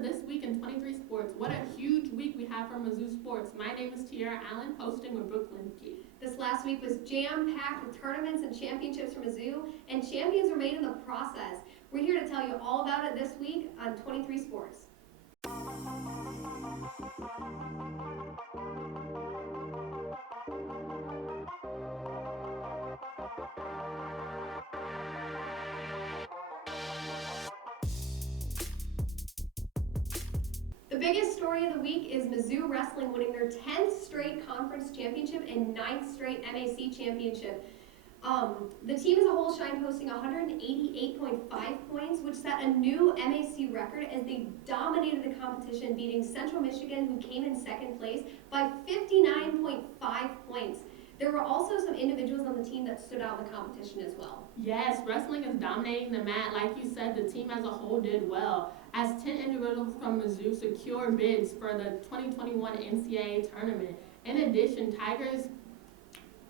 This Week in 23 Sports. What a huge week we have for Mizzou sports. My name is Tiara Allen, hosting with Brooklyn Key. This last week was jam-packed with tournaments and championships for Mizzou, and champions were made in the process. We're here to tell you all about it this week on 23 Sports. The biggest story of the week is Mizzou Wrestling winning their 10th straight conference championship and 9th straight MAC championship. The team as a whole shined, posting 188.5 points, which set a new MAC record as they dominated the competition, beating Central Michigan, who came in second place, by 59.5 points. There were also some individuals on the team that stood out in the competition as well. Yes, wrestling is dominating the mat. Like you said, the team as a whole did well, as 10 individuals from Mizzou secured bids for the 2021 NCAA tournament. In addition, Tigers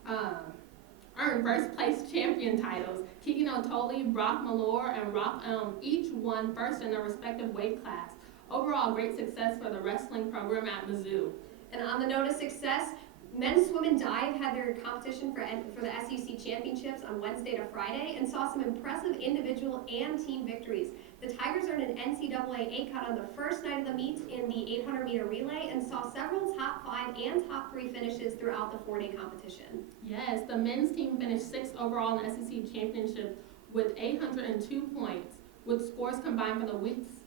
earned first place champion titles. Keegan Otoli, Brock Malore, and Rock Elm each won first in their respective weight class. Overall, great success for the wrestling program at Mizzou. And on the note of success, men's swim and dive had their competition for the SEC championships on Wednesday to Friday and saw some impressive individual and team victories. The Tigers earned an NCAA 8 cut on the first night of the meet in the 800-meter relay and saw several top 5 and top 3 finishes throughout the 4-day competition. Yes, the men's team finished 6th overall in the SEC championship with 802 points, with scores combined for the week's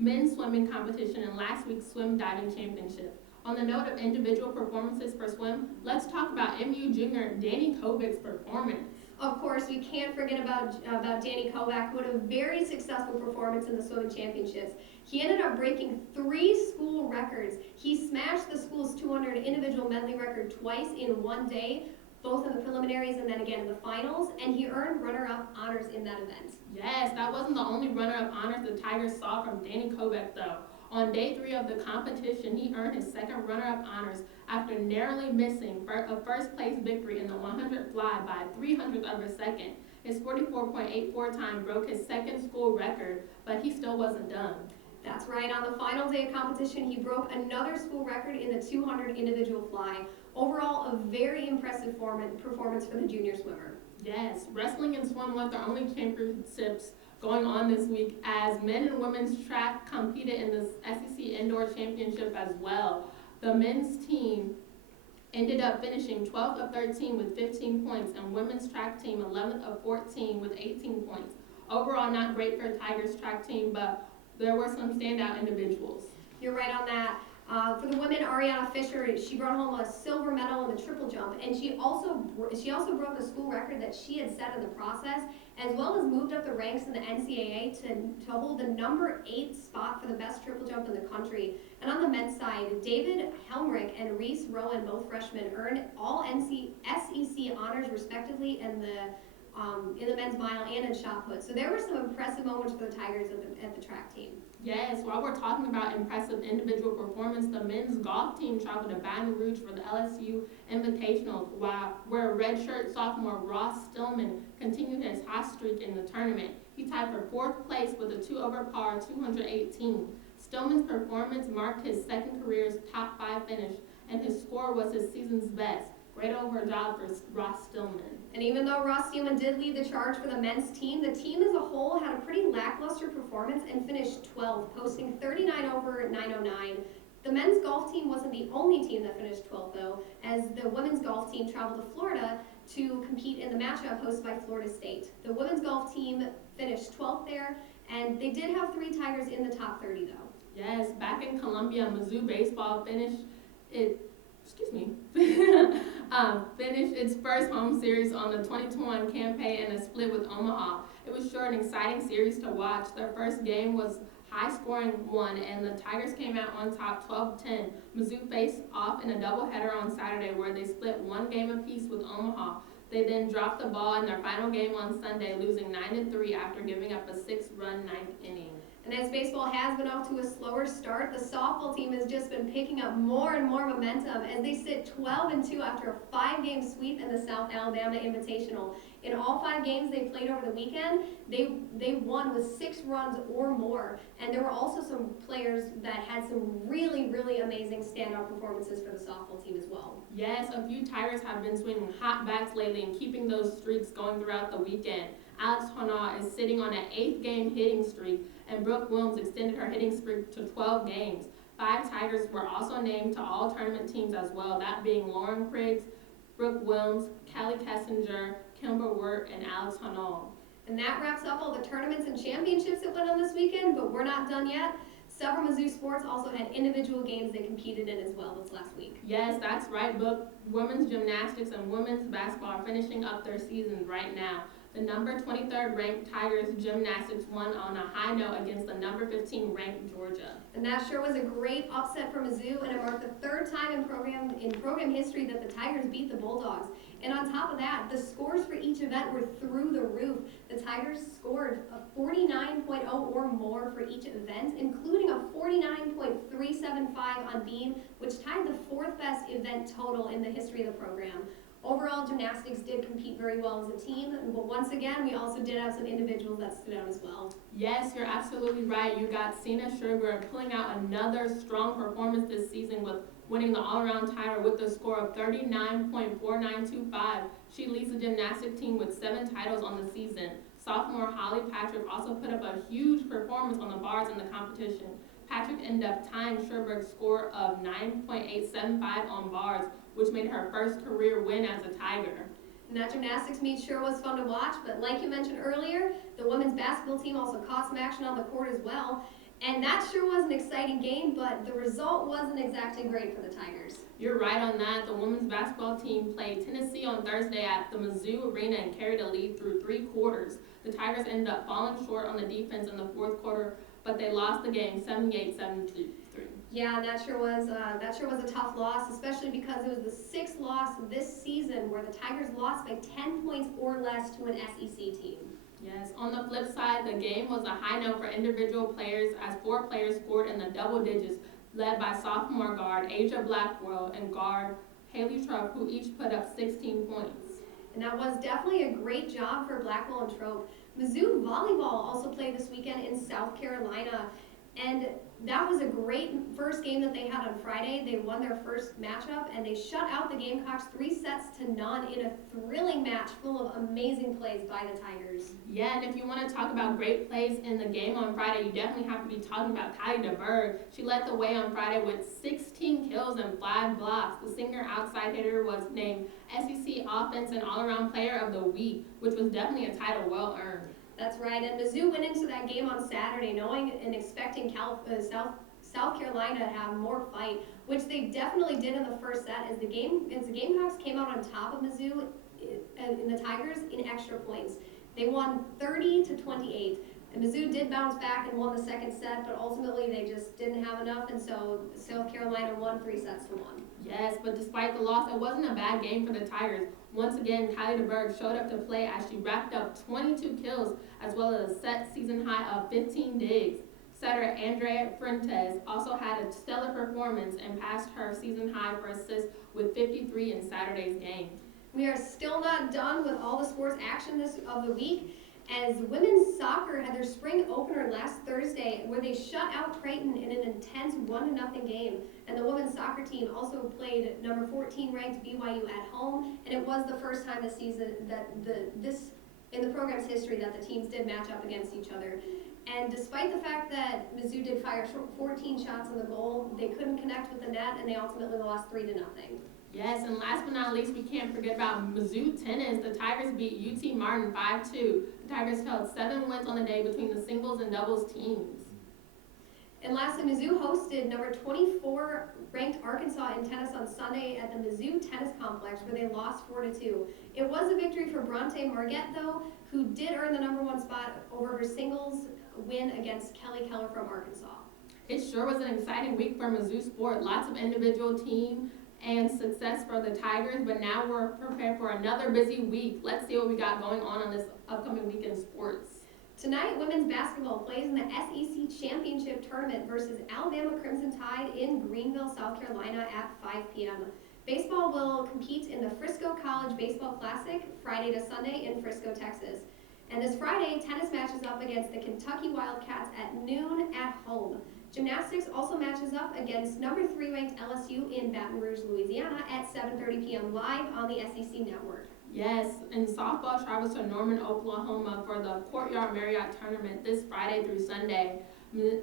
men's swimming competition and last week's swim diving championship. On the note of individual performances for swim, let's talk about MU junior Danny Kovac's performance. Of course, we can't forget about Danny Kovac, who had a very successful performance in the swimming championships. He ended up breaking 3 school records. He smashed the school's 200 individual medley record twice in one day, both in the preliminaries and then again in the finals, and he earned runner-up honors in that event. Yes, that wasn't the only runner-up honors the Tigers saw from Danny Kovac, though. On day 3 of the competition, he earned his second runner-up honors after narrowly missing a first-place victory in the 100 fly by 300th of a second. His 44.84 time broke his second school record, but he still wasn't done. That's right. On the final day of competition, he broke another school record in the 200 individual fly. Overall, a very impressive performance for the junior swimmer. Yes, wrestling and swim were the only championships going on this week, as men and women's track competed in the SEC Indoor Championship as well. The men's team ended up finishing 12th of 13 with 15 points, and women's track team 11th of 14 with 18 points. Overall, not great for Tigers track team, but there were some standout individuals. You're right on that. For the women, Ariana Fisher, she brought home a silver medal in the triple jump, and she also broke a school record that she had set in the process, as well as moved up the ranks in the NCAA to hold the number 8 spot for the best triple jump in the country. And on the men's side, David Helmrich and Reese Rowan, both freshmen, earned all SEC honors respectively in the men's mile and in shot put. So there were some impressive moments for the Tigers at the track team. Yes, while we're talking about impressive individual performance, the men's golf team traveled to Baton Rouge for the LSU Invitational, where redshirt sophomore Ross Stillman continued his hot streak in the tournament. He tied for 4th place with a 2 over par 218. Stillman's performance marked his second career's top 5 finish, and his score was his season's best. Great overall job for Ross Stillman. And even though Ross Stillman did lead the charge for the men's team, the team as a whole had a pretty lackluster performance and finished 12th, posting 39 over 909. The men's golf team wasn't the only team that finished 12th, though, as the women's golf team traveled to Florida to compete in the matchup hosted by Florida State. The women's golf team finished 12th there, and they did have 3 Tigers in the top 30, though. Yes, back in Columbia, Mizzou baseball finished its first home series on the 2021 campaign in a split with Omaha. It was sure an exciting series to watch. Their first game was high-scoring one, and the Tigers came out on top 12-10. Mizzou faced off in a doubleheader on Saturday where they split 1 game apiece with Omaha. They then dropped the ball in their final game on Sunday, losing 9-3 after giving up a 6-run 9th inning. And as baseball has been off to a slower start, the softball team has just been picking up more and more momentum as they sit 12-2 after a 5-game sweep in the South Alabama Invitational. In all 5 games they played over the weekend, they won with 6 runs or more. And there were also some players that had some really, really amazing standout performances for the softball team as well. Yes, a few Tigers have been swinging hot bats lately and keeping those streaks going throughout the weekend. Alex Hona is sitting on an 8th-game hitting streak, and Brooke Williams extended her hitting streak to 12 games. 5 Tigers were also named to all tournament teams as well, that being Lauren Criggs, Brooke Williams, Callie Kessinger, Kimber Wirt, and Alex Hona. And that wraps up all the tournaments and championships that went on this weekend, but we're not done yet. Several Mizzou sports also had individual games they competed in as well this last week. Yes, that's right, but women's gymnastics and women's basketball are finishing up their seasons right now. The number 23rd ranked Tigers gymnastics won on a high note against the number 15 ranked Georgia. And that sure was a great upset for Mizzou, and it marked the 3rd time in program history that the Tigers beat the Bulldogs. And on top of that, the scores for each event were through the roof. The Tigers scored a 49.0 or more for each event, including a 49.375 on beam, which tied the 4th best event total in the history of the program. Overall, gymnastics did compete very well as a team, but once again, we also did have some individuals that stood out as well. Yes, you're absolutely right. You got Sina Sugar pulling out another strong performance this season with winning the all-around title with a score of 39.4925. She leads the gymnastics team with 7 titles on the season. Sophomore Holly Patrick also put up a huge performance on the bars in the competition. Patrick ended up tying Sherberg's score of 9.875 on bars, which made her first career win as a Tiger. And that gymnastics meet sure was fun to watch, but like you mentioned earlier, the women's basketball team also caught some action on the court as well. And that sure was an exciting game, but the result wasn't exactly great for the Tigers. You're right on that. The women's basketball team played Tennessee on Thursday at the Mizzou Arena and carried a lead through 3 quarters. The Tigers ended up falling short on the defense in the 4th quarter, but they lost the game 78-73. Yeah, and that sure was a tough loss, especially because it was the 6th loss this season where the Tigers lost by 10 points or less to an SEC team. Yes, on the flip side, the game was a high note for individual players as 4 players scored in the double digits, led by sophomore guard Asia Blackwell and guard Haley Trope, who each put up 16 points. And that was definitely a great job for Blackwell and Trope. Mizzou volleyball also played this weekend in South Carolina, and that was a great first game that they had on Friday. They won their first matchup, and they shut out the Gamecocks 3-0 in a thrilling match full of amazing plays by the Tigers. Yeah, and if you want to talk about great plays in the game on Friday, you definitely have to be talking about Kylie DeBerg. She led the way on Friday with 16 kills and 5 blocks. The senior outside hitter was named SEC Offense and All-Around Player of the Week, which was definitely a title well earned. That's right, and Mizzou went into that game on Saturday knowing and expecting South Carolina to have more fight, which they definitely did in the first set as the Gamecocks came out on top of Mizzou in the Tigers in extra points. They won 30-28, and Mizzou did bounce back and won the second set, but ultimately they just didn't have enough, and so South Carolina won 3-1. Yes, but despite the loss, it wasn't a bad game for the Tigers. Once again, Kylie DeBerg showed up to play as she racked up 22 kills as well as a set season high of 15 digs. Setter Andrea Fuentes also had a stellar performance and passed her season high for assists with 53 in Saturday's game. We are still not done with all the sports action of the week, as women's soccer had their spring opener last Thursday where they shut out Creighton in an intense 1-0 game. And the women's soccer team also played number 14 ranked BYU at home, and it was the first time this season that in the program's history that the teams did match up against each other. And despite the fact that Mizzou did fire 14 shots on the goal, they couldn't connect with the net, and they ultimately lost 3-0. Yes, and last but not least, we can't forget about Mizzou tennis. The Tigers beat UT Martin 5-2. The Tigers held 7 wins on the day between the singles and doubles teams. And lastly, Mizzou hosted number 24 ranked Arkansas in tennis on Sunday at the Mizzou Tennis Complex, where they lost 4-2. It was a victory for Bronte Margette, though, who did earn the number 1 spot over her singles win against Kelly Keller from Arkansas. It sure was an exciting week for Mizzou sport. Lots of individual team and success for the Tigers, but now we're prepared for another busy week. Let's see what we got going on this upcoming week in sports. Tonight, women's basketball plays in the SEC Championship Tournament versus Alabama Crimson Tide in Greenville, South Carolina at 5 p.m. Baseball will compete in the Frisco College Baseball Classic Friday to Sunday in Frisco, Texas. And this Friday, tennis matches up against the Kentucky Wildcats at noon at home. Gymnastics also matches up against number 3 ranked LSU in Baton Rouge, Louisiana at 7:30 p.m. live on the SEC Network. Yes, and softball travels to Norman, Oklahoma for the Courtyard Marriott Tournament this Friday through Sunday.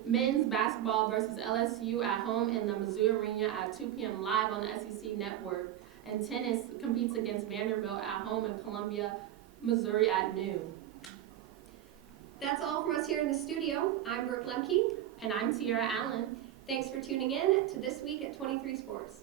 Men's basketball versus LSU at home in the Mizzou Arena at 2 p.m. live on the SEC Network. And tennis competes against Vanderbilt at home in Columbia, Missouri at noon. That's all from us here in the studio. I'm Brooke Lemke. And I'm Tiara Allen. Thanks for tuning in to This Week at 23 Sports.